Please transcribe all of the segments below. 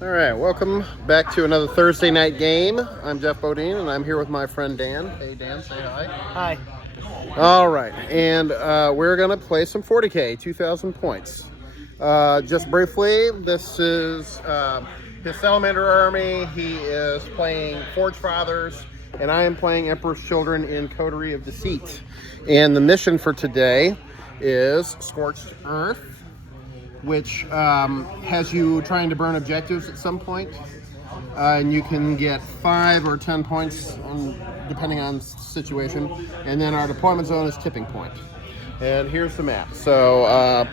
All right, welcome back to another Thursday night game. I'm Jeff Bodine, and I'm here with my friend Dan. Hey, Dan, say hi. Hi. All right, and we're going to play some 40K, 2,000 points. Just briefly, this is his Salamander army. He is playing Forge Fathers, and I am playing Emperor's Children in Coterie of Deceit. And the mission for today is Scorched Earth, which has you trying to burn objectives at some point. And you can get 5 or 10 points depending on situation. And then our deployment zone is Tipping Point. And here's the map. So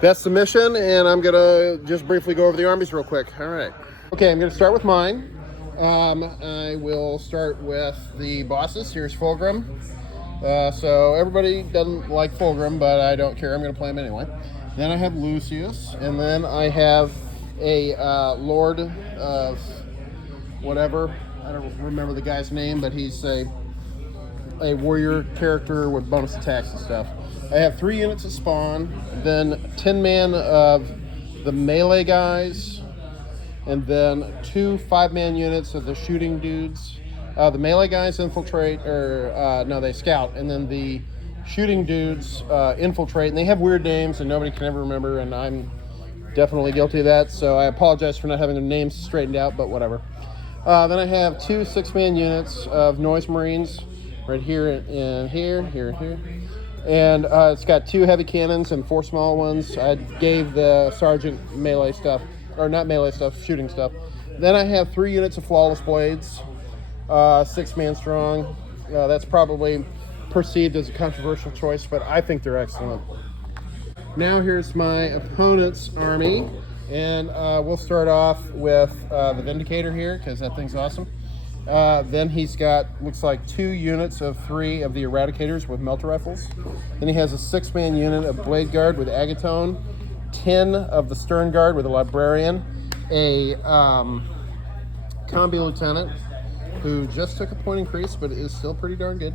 that's the mission, and I'm gonna just briefly go over the armies real quick. All right. Okay, I'm gonna start with mine. I will start with the bosses. Here's Fulgrim. So everybody doesn't like Fulgrim, but I don't care. I'm gonna play him anyway. Then I have Lucius, and then I have a Lord of whatever. I don't remember the guy's name, but he's a warrior character with bonus attacks and stuff. I have 3 units of spawn, then 10 man of the melee guys, and then 2 5-man units of the shooting dudes. The melee guys infiltrate, they scout, and then the shooting dudes infiltrate, and they have weird names and nobody can ever remember, and I'm definitely guilty of that, so I apologize for not having their names straightened out, but whatever. Then I have 2 6-man units of Noise Marines right here and here, and it's got 2 heavy cannons and 4 small ones. I gave the sergeant melee stuff, or not melee stuff, shooting stuff. Then I have 3 units of Flawless Blades, 6-man strong. That's probably perceived as a controversial choice, but I think they're excellent. Now here's my opponent's army, and we'll start off with the Vindicator here, because that thing's awesome. Then he's got, looks like 2 units of 3 of the Eradicators with melter rifles. Then he has a 6-man unit of Blade Guard with Agatone, 10 of the Stern Guard with a Librarian, a Combi Lieutenant, who just took a point increase, but is still pretty darn good.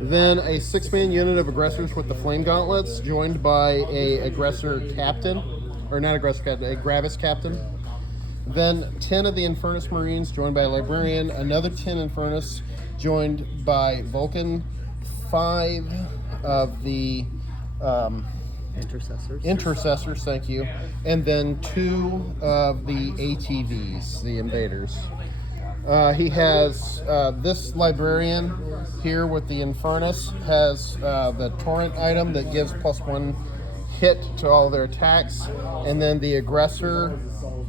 Then a 6-man unit of Aggressors with the Flame Gauntlets, joined by a Aggressor Captain, or not Aggressor Captain, a Gravis Captain. Then 10 of the Infernus Marines, joined by a Librarian, another 10 Infernus, joined by Vulcan, 5 of the Intercessors, thank you, and then 2 of the ATVs, the Invaders. He has this Librarian here with the Infernus, has the Torrent item that gives +1 hit to all their attacks, and then the Aggressor,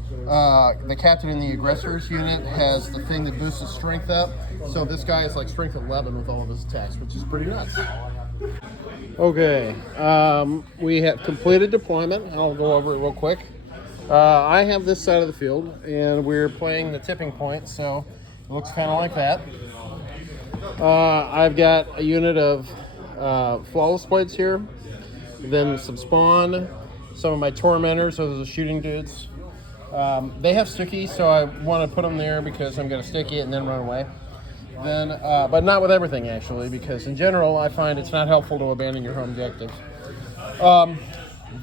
the Captain in the Aggressors unit has the thing that boosts his strength up, so this guy is like strength 11 with all of his attacks, which is pretty nuts. Okay, we have completed deployment. I'll go over it real quick. I have this side of the field, and we're playing the Tipping Point, so it looks kind of like that. I've got a unit of Flawless Blades here, then some spawn, some of my Tormentors, those are the shooting dudes. They have sticky, so I want to put them there because I'm going to sticky it and then run away. Then, but not with everything, actually, because in general, I find it's not helpful to abandon your home objectives.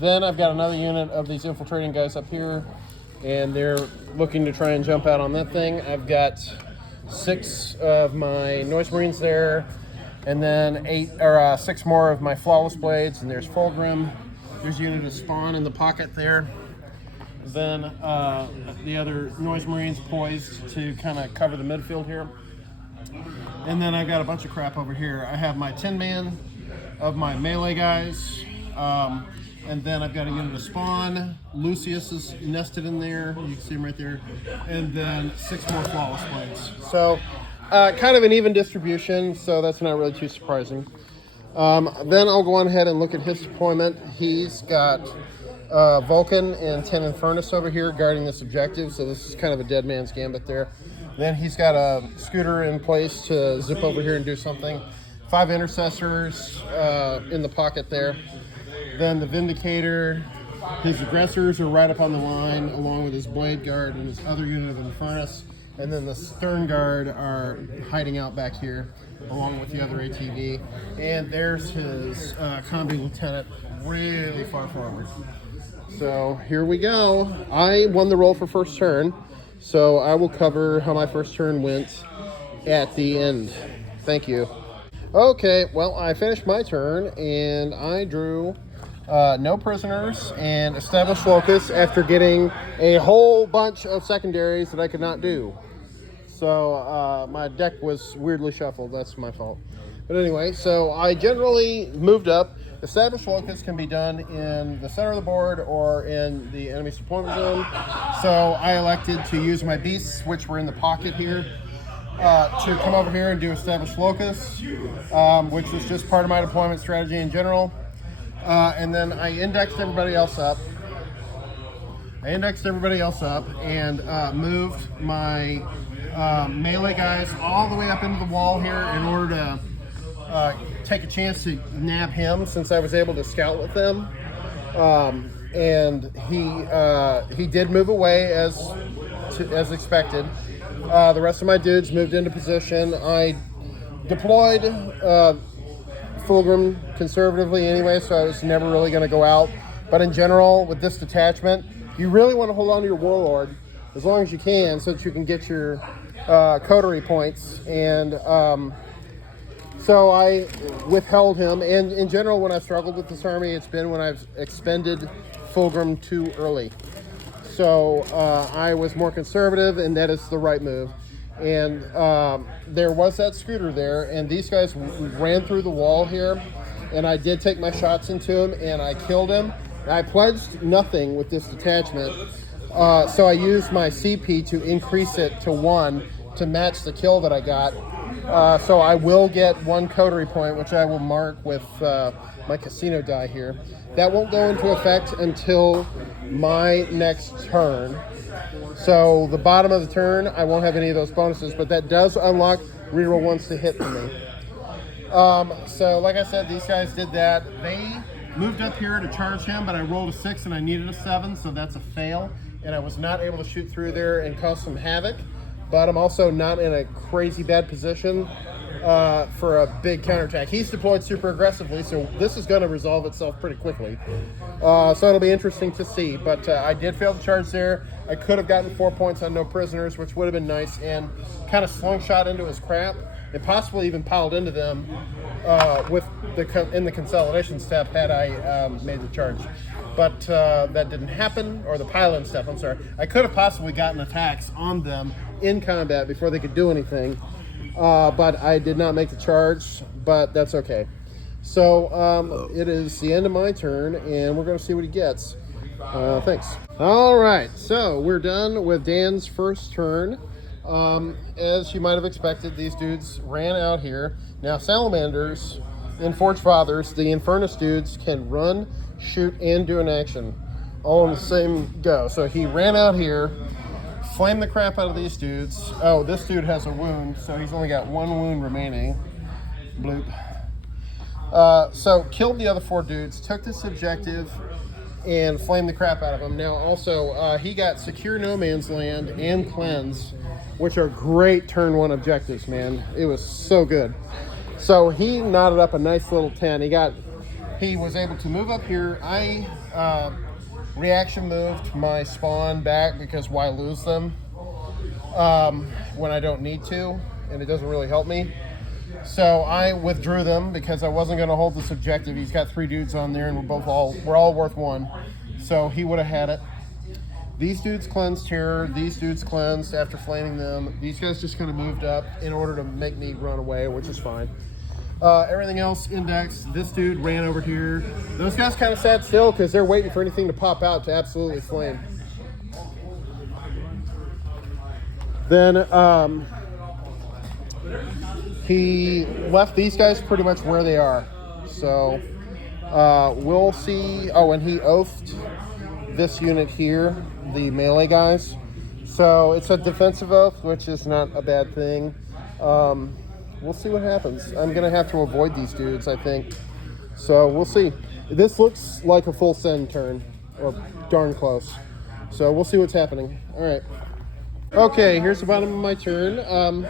Then I've got another unit of these infiltrating guys up here, and they're looking to try and jump out on that thing. I've got 6 of my Noise Marines there, and then 6 more of my Flawless Blades, and there's Fulgrim. There's a unit of spawn in the pocket there. Then the other Noise Marines poised to kind of cover the midfield here. And then I've got a bunch of crap over here. I have my 10-man of my melee guys, and then I've got a unit of spawn. Lucius is nested in there. You can see him right there. And then 6 more Flawless Blades. So kind of an even distribution, so that's not really too surprising. Then I'll go on ahead and look at his deployment. He's got Vulcan and 10 Infernus over here guarding this objective, so this is kind of a dead man's gambit there. Then he's got a scooter in place to zip over here and do something. 5 Intercessors in the pocket there. Then the Vindicator, his Aggressors are right up on the line, along with his Blade Guard and his other unit of Infernus. And then the Stern Guard are hiding out back here, along with the other ATV. And there's his Combi Lieutenant really far forward. So here we go. I won the roll for first turn, so I will cover how my first turn went at the end. Thank you. Okay, well, I finished my turn, and I drew no prisoners and established locus after getting a whole bunch of secondaries that I could not do. So my deck was weirdly shuffled. That's my fault. But anyway, so I generally moved up. Established locus can be done in the center of the board or in the enemy's deployment zone. So I elected to use my beasts, which were in the pocket here, to come over here and do established locus, which was just part of my deployment strategy in general. And then I indexed everybody else up. and moved my melee guys all the way up into the wall here in order to take a chance to nab him, since I was able to scout with them. And he did move away as expected. The rest of my dudes moved into position. I deployed Fulgrim conservatively anyway, so I was never really going to go out. But in general, with this detachment, you really want to hold on to your warlord as long as you can, so that you can get your coterie points. And so I withheld him. And in general, when I've struggled with this army, it's been when I've expended Fulgrim too early. So I was more conservative, and that is the right move. And there was that scooter there, and these guys ran through the wall here, and I did take my shots into him, and I killed him. I pledged nothing with this detachment, so I used my CP to increase it to 1 to match the kill that I got. So I will get 1 coterie point, which I will mark with my casino die here. That won't go into effect until my next turn. So the bottom of the turn, I won't have any of those bonuses, but that does unlock reroll ones to hit for me. So like I said, these guys did that. They moved up here to charge him, but I rolled a 6 and I needed a 7, so that's a fail. And I was not able to shoot through there and cause some havoc, but I'm also not in a crazy bad position for a big counterattack. He's deployed super aggressively, so this is going to resolve itself pretty quickly. So it'll be interesting to see, but I did fail the charge there. I could have gotten 4 points on no prisoners, which would have been nice, and kind of slingshot into his crap, and possibly even piled into them in the consolidation step had I made the charge. But that didn't happen, or the pile-in step, I'm sorry. I could have possibly gotten attacks on them in combat before they could do anything, but I did not make the charge, but that's okay. So it is the end of my turn, and we're going to see what he gets. Thanks. All right, so we're done with Dan's first turn. As you might have expected, these dudes ran out here. Now, salamanders in Forge Fathers, the Infernus dudes can run, shoot, and do an action all in the same go. So he ran out here, flamed the crap out of these dudes. Oh, this dude has a wound, so he's only got 1 wound remaining. Bloop. So killed the other 4 dudes, took this objective, and flamed the crap out of him. Now, also, he got Secure No Man's Land and Cleanse, which are great turn 1 objectives, man. It was so good. So he knotted up a nice little 10. He was able to move up here. I reaction moved my spawn back, because why lose them when I don't need to, and it doesn't really help me. So I withdrew them because I wasn't going to hold this objective. He's got 3 dudes on there, and we're all worth 1. So he would have had it. These dudes cleansed here. These dudes cleansed after flaming them. These guys just kind of moved up in order to make me run away, which is fine. Everything else indexed. This dude ran over here. Those guys kind of sat still because they're waiting for anything to pop out to absolutely flame. Then he left these guys pretty much where they are. So we'll see. Oh, and he oathed this unit here, the melee guys. So it's a defensive oath, which is not a bad thing. We'll see what happens. I'm going to have to avoid these dudes, I think. So we'll see. This looks like a full send turn, or darn close. So we'll see what's happening. All right. Okay, here's the bottom of my turn.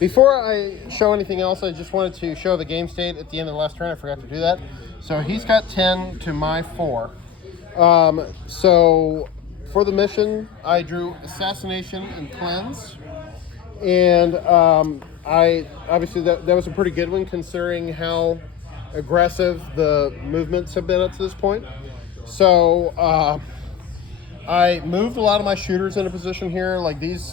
Before I show anything else, I just wanted to show the game state at the end of the last turn. I forgot to do that. So he's got 10 to my 4. So for the mission, I drew Assassination and Cleanse. And I obviously that was a pretty good one considering how aggressive the movements have been up to this point. So I moved a lot of my shooters into position here. Like these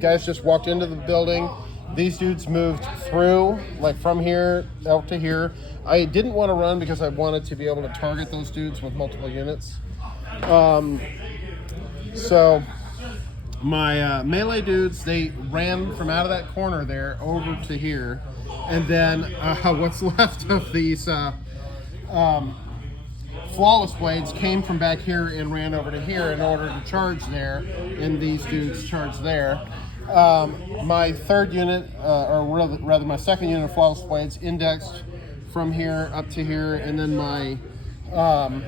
guys just walked into the building. These dudes moved through, like from here out to here. I didn't want to run because I wanted to be able to target those dudes with multiple units. So my melee dudes, they ran from out of that corner there over to here. And then what's left of these flawless blades came from back here and ran over to here in order to charge there, and these dudes charged there. My third unit, or rather my second unit of flawless blades, indexed from here up to here, and then my other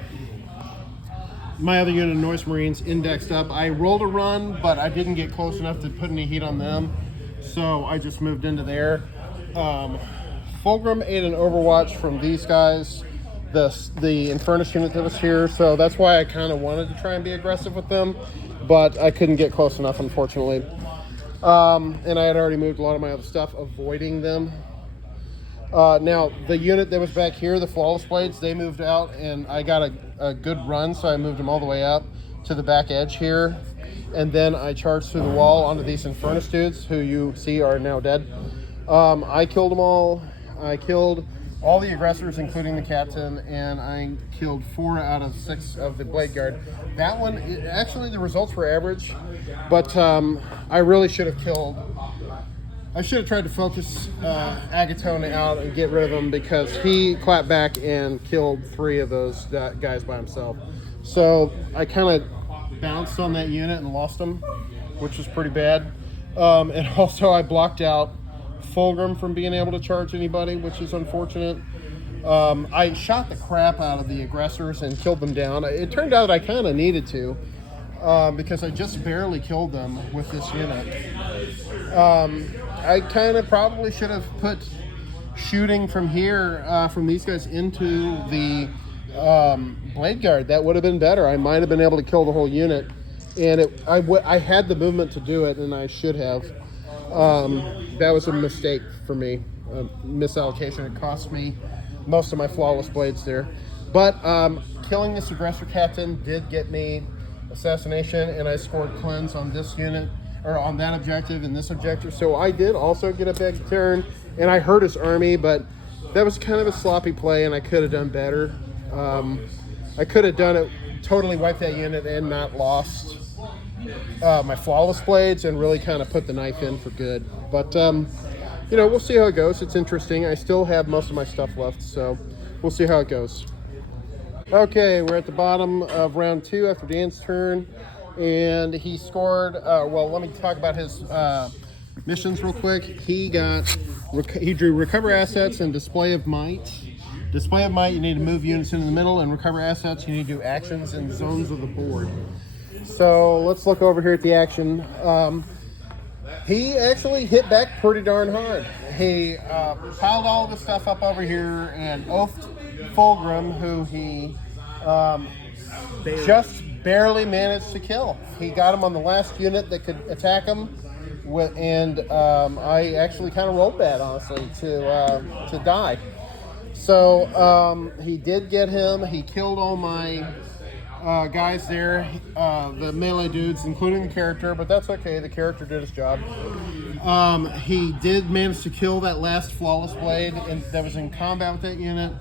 unit of Noise Marines indexed up. I rolled a run, but I didn't get close enough to put any heat on them, so I just moved into there. Fulgrim ate an overwatch from these guys, the Infernus unit that was here, so that's why I kind of wanted to try and be aggressive with them, but I couldn't get close enough, unfortunately. And I had already moved a lot of my other stuff, avoiding them. Now, the unit that was back here, the Flawless Blades, they moved out, and I got a good run, so I moved them all the way up to the back edge here. And then I charged through the wall onto these Infernus dudes, who you see are now dead. I killed them all. I killed all the aggressors, including the captain, and I killed 4 out of 6 of the Blade Guard. That one, actually, the results were average, but I really should have killed... I should have tried to focus Agatone out and get rid of him, because he clapped back and killed 3 of those guys by himself. So I kind of bounced on that unit and lost him, which was pretty bad. And also I blocked out Fulgrim from being able to charge anybody, which is unfortunate. I shot the crap out of the aggressors and killed them down. It turned out I kind of needed to, because I just barely killed them with this unit. I kind of probably should have put shooting from here, from these guys into the Blade Guard. That would have been better. I might have been able to kill the whole unit, and I had the movement to do it, and I should have. That was a mistake for me, a misallocation. It cost me most of my flawless blades there. But killing this aggressor captain did get me assassination, and I scored cleanse on this unit, or on that objective and this objective. So I did also get a big turn, and I hurt his army, but that was kind of a sloppy play, and I could have done better. I could have done it, totally wiped that unit and not lost my flawless blades, and really kind of put the knife in for good. But you know, we'll see how it goes. It's interesting. I still have most of my stuff left, so we'll see how it goes. Okay, we're at the bottom of round 2 after Dan's turn, and he scored, well, let me talk about his missions real quick. He drew Recover Assets and Display of Might. Display of Might, you need to move units into the middle, and Recover Assets, you need to do actions in zones of the board. So let's look over here at the action. He actually hit back pretty darn hard. He piled all of the stuff up over here and oafed Fulgrim, who he just barely managed to kill. He got him on the last unit that could attack him, and I actually kind of rolled bad, honestly, to die. So he did get him. He killed all my guys there, the melee dudes, including the character, but that's okay. The character did his job. He did manage to kill that last flawless blade that was in combat with that unit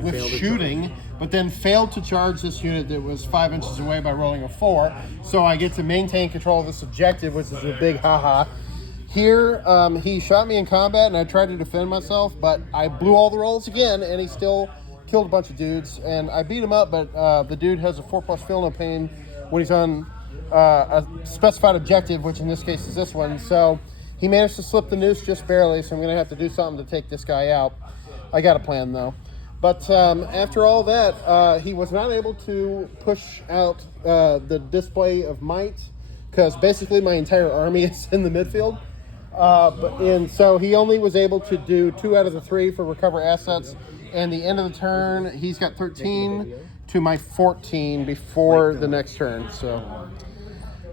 with shooting, but then failed to charge this unit that was 5 inches away by rolling a 4. So I get to maintain control of this objective, which is a big haha. Here, he shot me in combat, and I tried to defend myself, but I blew all the rolls again, and he still killed a bunch of dudes, and I beat him up, but the dude has a 4+ feel no pain when he's on a specified objective, which in this case is this one. So he managed to slip the noose just barely, so I'm going to have to do something to take this guy out. I got a plan, though. But after all that, he was not able to push out the Display of Might, because basically my entire army is in the midfield. And so he only was able to do 2 out of the 3 for Recover Assets. And the end of the turn, he's got 13 to my 14 before the next turn. So,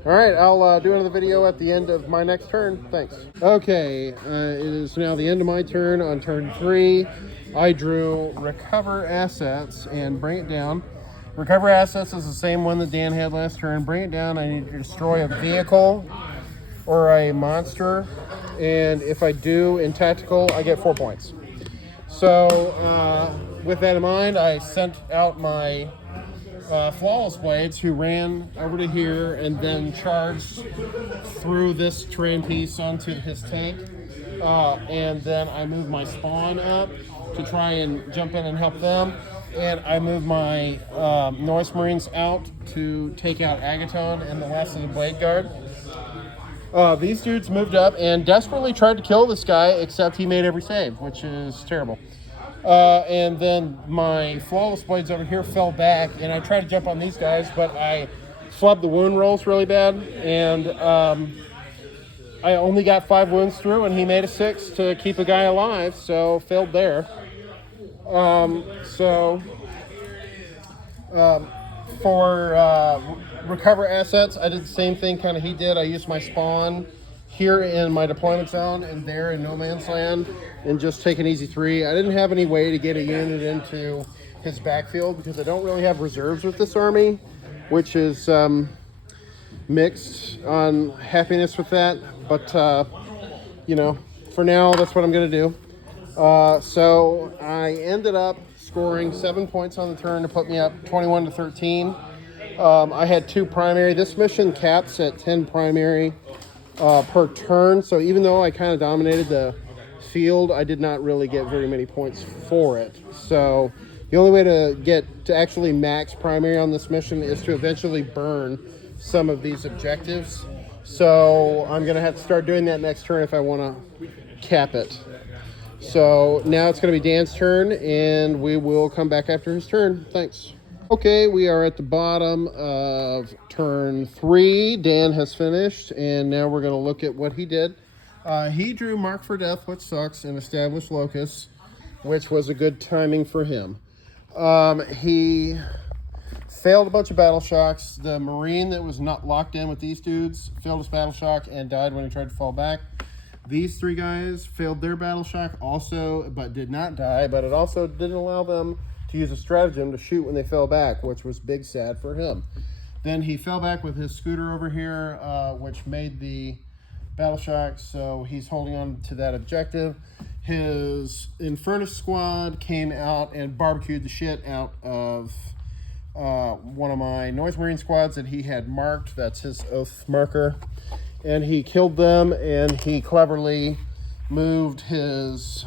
all right, I'll do another video at the end of my next turn. Thanks. Okay, it is now the end of my turn. On turn 3, I drew Recover Assets and bring it down. Recover Assets is the same one that Dan had last turn. Bring it down. I need to destroy a vehicle or a monster, and if I do in tactical, I get 4 points. So with that in mind, I sent out my Flawless Blades, who ran over to here and then charged through this terrain piece onto his tank, and then I moved my spawn up to try and jump in and help them, and I moved my Noise Marines out to take out Agaton and the last of the Blade Guard. These dudes moved up and desperately tried to kill this guy, except he made every save, which is terrible. And then my Flawless Blades over here fell back, and I tried to jump on these guys, but I flubbed the wound rolls really bad, and I only got 5 wounds through, and he made a 6 to keep a guy alive, so failed there. For Recover Assets, I did the same thing kind of he did. I used my spawn here in my deployment zone and there in no man's land and just take an easy 3. I didn't have any way to get a unit into his backfield because I don't really have reserves with this army, which is mixed on happiness with that. But, you know, for now, that's what I'm going to do. So I ended up scoring 7 points on the turn to put me up 21 to 13. I had 2 primary. This mission caps at 10 primary per turn. So even though I kind of dominated the field, I did not really get very many points for it. So the only way to get to actually max primary on this mission is to eventually burn some of these objectives. So I'm going to have to start doing that next turn if I want to cap it. So now it's going to be Dan's turn, and we will come back after his turn. Thanks. Okay, we are at the bottom of turn 3. Dan has finished, and now we're going to look at what he did. He drew Mark for Death, which sucks, and established Locust, which was a good timing for him. He failed a bunch of battle shocks. The Marine that was not locked in with these dudes failed his battle shock and died when he tried to fall back. These 3 guys failed their battle shock also, but did not die, but it also didn't allow them to use a stratagem to shoot when they fell back, which was big sad for him. Then he fell back with his scooter over here, which made the battle shock, so he's holding on to that objective. His Infernus squad came out and barbecued the shit out of one of my Noise Marine squads that he had marked. That's his oath marker. And he killed them, and he cleverly moved his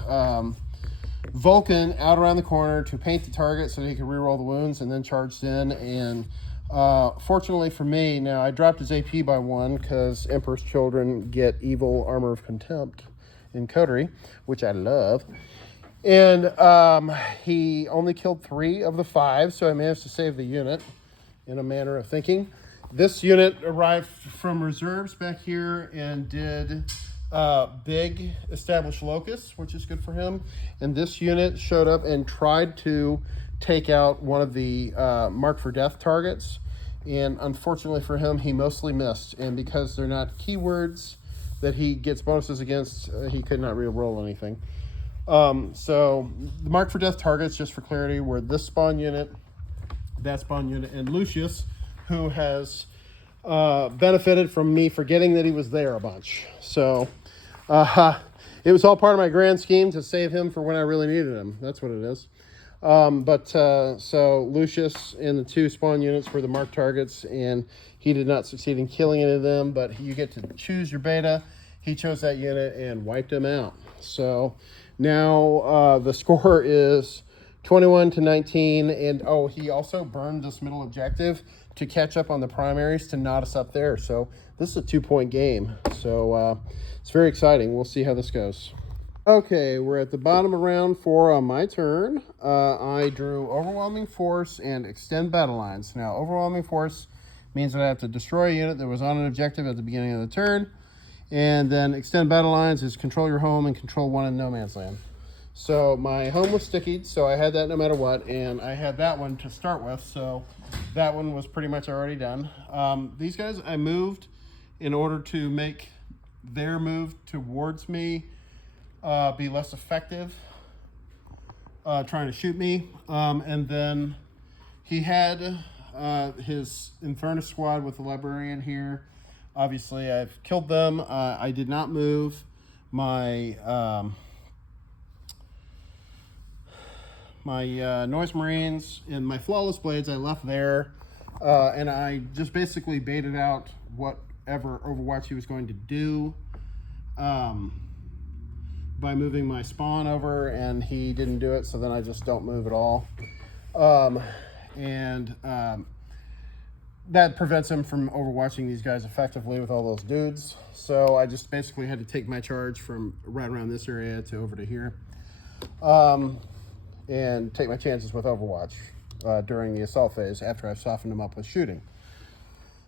Vulcan out around the corner to paint the target so that he could reroll the wounds, and then charged in. And fortunately for me, now I dropped his AP by 1 because Emperor's Children get evil Armor of Contempt in Coterie, which I love. And he only killed 3 of the 5, so I managed to save the unit in a manner of thinking. This unit arrived from reserves back here and did big established Locusts, which is good for him. And this unit showed up and tried to take out one of the Mark for Death targets. And unfortunately for him, he mostly missed. And because they're not keywords that he gets bonuses against, he could not re-roll anything. So the Mark for Death targets, just for clarity, were this spawn unit, that spawn unit, and Lucius, who has benefited from me forgetting that he was there a bunch. So it was all part of my grand scheme to save him for when I really needed him. That's what it is. So Lucius and the 2 spawn units were the marked targets, and he did not succeed in killing any of them, but you get to choose your beta. He chose that unit and wiped him out. So now the score is 21 to 19, and he also burned this middle objective to catch up on the primaries to knot us up there. So this is a 2-point game. So it's very exciting. We'll see how this goes. Okay, we're at the bottom of round 4 on my turn. I drew Overwhelming Force and Extend Battle Lines. Now, Overwhelming Force means that I have to destroy a unit that was on an objective at the beginning of the turn. And then Extend Battle Lines is control your home and control 1 in no man's land. So my home was stickied, so I had that no matter what, and I had that one to start with, so that one was pretty much already done. These guys I moved in order to make their move towards me be less effective, trying to shoot me. And then he had his Infernus squad with the librarian here. Obviously, I've killed them. I did not move my Noise Marines and my Flawless Blades. I left there, and I just basically baited out whatever Overwatch he was going to do by moving my spawn over, and he didn't do it, so then I just don't move at all. That prevents him from overwatching these guys effectively with all those dudes. So I just basically had to take my charge from right around this area to over to here, and take my chances with Overwatch during the assault phase after I've softened them up with shooting.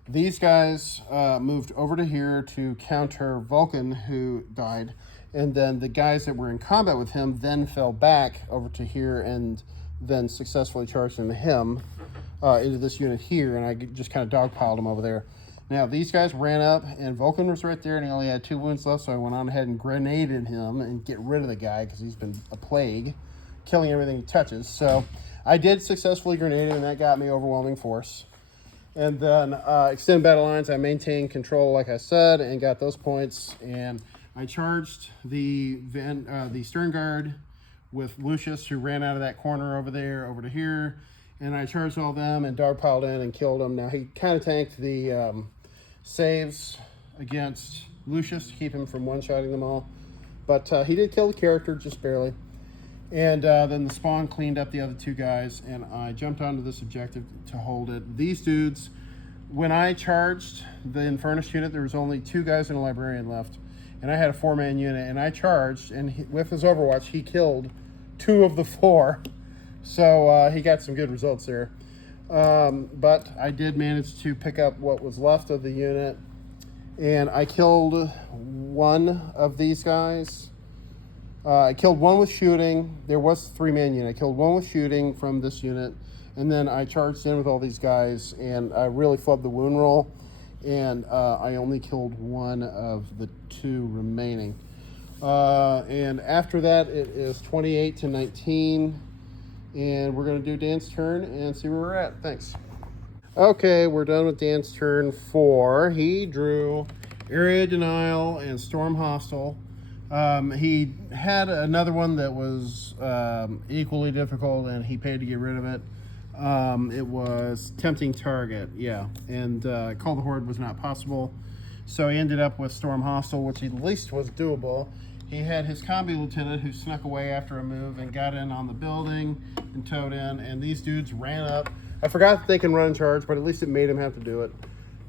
These guys moved over to here to counter Vulcan, who died, and then the guys that were in combat with him then fell back over to here and then successfully charged into him, into this unit here, and I just kind of dogpiled him over there. Now, these guys ran up, and Vulcan was right there, and he only had 2 wounds left, so I went on ahead and grenaded him and get rid of the guy, because he's been a plague, killing everything he touches. So I did successfully grenade him, and that got me overwhelming force. And then extended battle lines, I maintained control, like I said, and got those points, and I charged the Stern Guard with Lucius, who ran out of that corner over there, over to here, and I charged all them and dogpiled in and killed them. Now, he kind of tanked the saves against Lucius to keep him from one-shotting them all, but he did kill the character, just barely. And then the spawn cleaned up the other 2 guys, and I jumped onto this objective to hold it. These dudes, when I charged the Infernus unit, there was only 2 guys and a librarian left, and I had a 4-man unit, and I charged, and with his Overwatch, he killed 2 of the 4. So he got some good results there. But I did manage to pick up what was left of the unit, and I killed 1 of these guys. I killed 1 with shooting. There was a 3-man unit. I killed 1 with shooting from this unit, and then I charged in with all these guys, and I really flubbed the wound roll, and I only killed 1 of the 2 remaining. And after that, it is 28-19, and we're going to do Dan's turn and see where we're at. Thanks. Okay, we're done with Dan's turn 4. He drew Area Denial and Storm Hostile. He had another one that was equally difficult, and he paid to get rid of it. It was Tempting Target, yeah, and Call the Horde was not possible, so he ended up with Storm Hostile, which at least was doable. He had his combi lieutenant who snuck away after a move and got in on the building and towed in, and these dudes ran up. I forgot that they can run and charge, but at least it made him have to do it.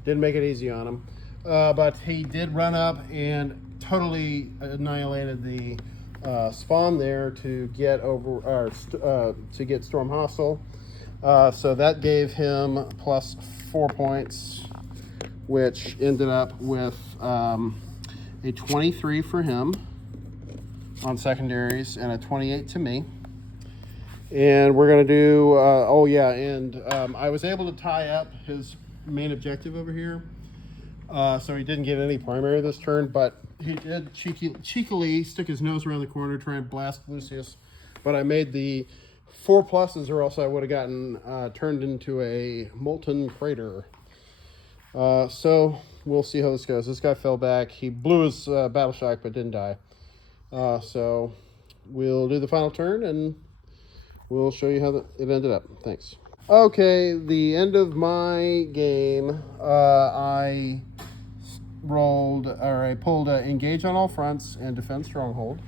Didn't make it easy on him. But he did run up and totally annihilated the spawn there to get to get Storm Hostile. So that gave him plus 4 points, which ended up with a 23 for him on secondaries and a 28 to me. And we're gonna do I was able to tie up his main objective over here, so he didn't get any primary this turn, but he did cheekily stick his nose around the corner, try and blast Lucius, but I made the 4 pluses, or else I would have gotten turned into a molten crater. So we'll see how this goes. This guy fell back. He blew his battle shock, but didn't die. So we'll do the final turn, and we'll show you how it ended up. Thanks. Okay, the end of my game, I pulled Engage on All Fronts and Defend Stronghold.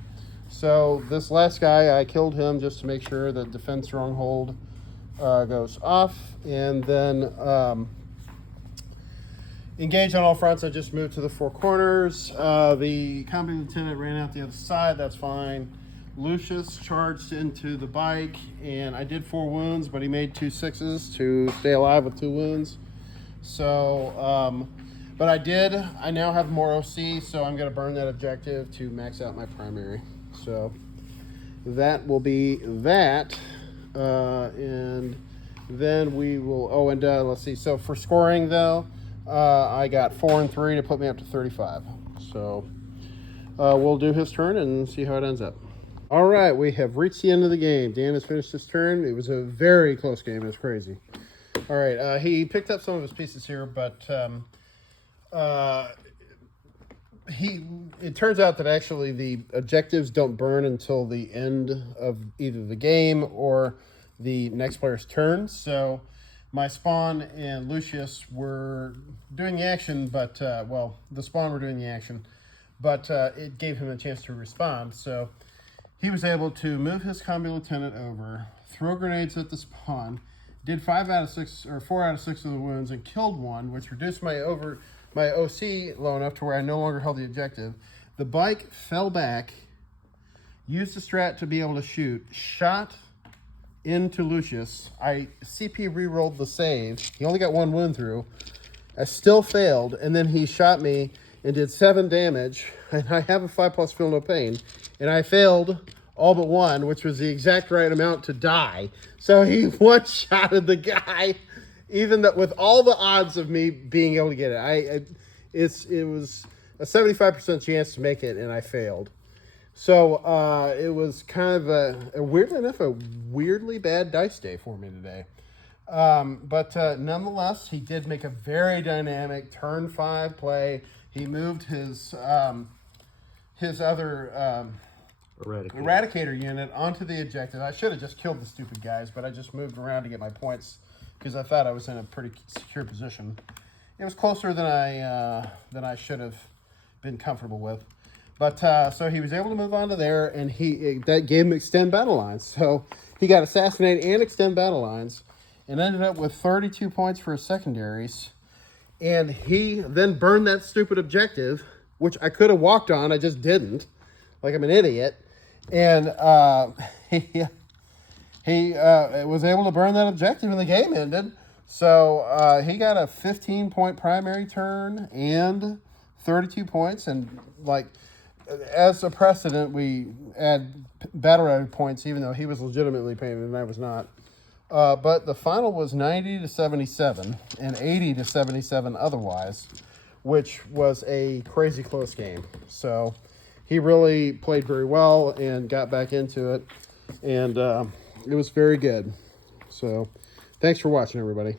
So this last guy, I killed him just to make sure that Defend Stronghold goes off, and then Engage on All Fronts, I just moved to the 4 corners. The combat lieutenant ran out the other side, that's fine. Lucius charged into the bike, and I did 4 wounds, but he made 2 6s to stay alive with 2 wounds. So, but I now have more OC, so I'm gonna burn that objective to max out my primary. So, that will be that. And then we will, oh, and let's see. So for scoring, though, I got 4 and 3 to put me up to 35. So we'll do his turn and see how it ends up. All right, we have reached the end of the game. Dan has finished his turn. It was a very close game. It was crazy. All right, he picked up some of his pieces here, but it turns out that actually the objectives don't burn until the end of either the game or the next player's turn. So my Spawn and Lucius were doing the action, but, well, the Spawn were doing the action, but it gave him a chance to respond. So he was able to move his combi lieutenant over, throw grenades at the Spawn, did 4 out of 6 of the wounds, and killed one, which reduced my OC low enough to where I no longer held the objective. The bike fell back, used the strat to be able to shoot, shot into Lucius. I CP re-rolled the save. He only got 1 wound through. I still failed, and then he shot me and did 7 damage, and I have a 5+ feel no pain, and I failed all but 1, which was the exact right amount to die. So he one-shotted the guy, even that with all the odds of me being able to get it. It was a 75% chance to make it, and I failed. So it was kind of weirdly enough, a weirdly bad dice day for me today. But nonetheless, he did make a very dynamic turn 5 play. He moved his other Eradicator unit onto the objective. I should have just killed the stupid guys, but I just moved around to get my points because I thought I was in a pretty secure position. It was closer than I should have been comfortable with. But so he was able to move on to there, and that gave him extend battle lines. So he got assassinate and extend battle lines, and ended up with 32 points for his secondaries. And he then burned that stupid objective, which I could have walked on. I just didn't, like I'm an idiot. And he was able to burn that objective, and the game ended. So he got a 15-point primary turn and 32 points, and like, as a precedent, we add battle record points, even though he was legitimately painted and I was not. But the final was 90-77 and 80-77 otherwise, which was a crazy close game. So he really played very well and got back into it, and it was very good. So thanks for watching, everybody.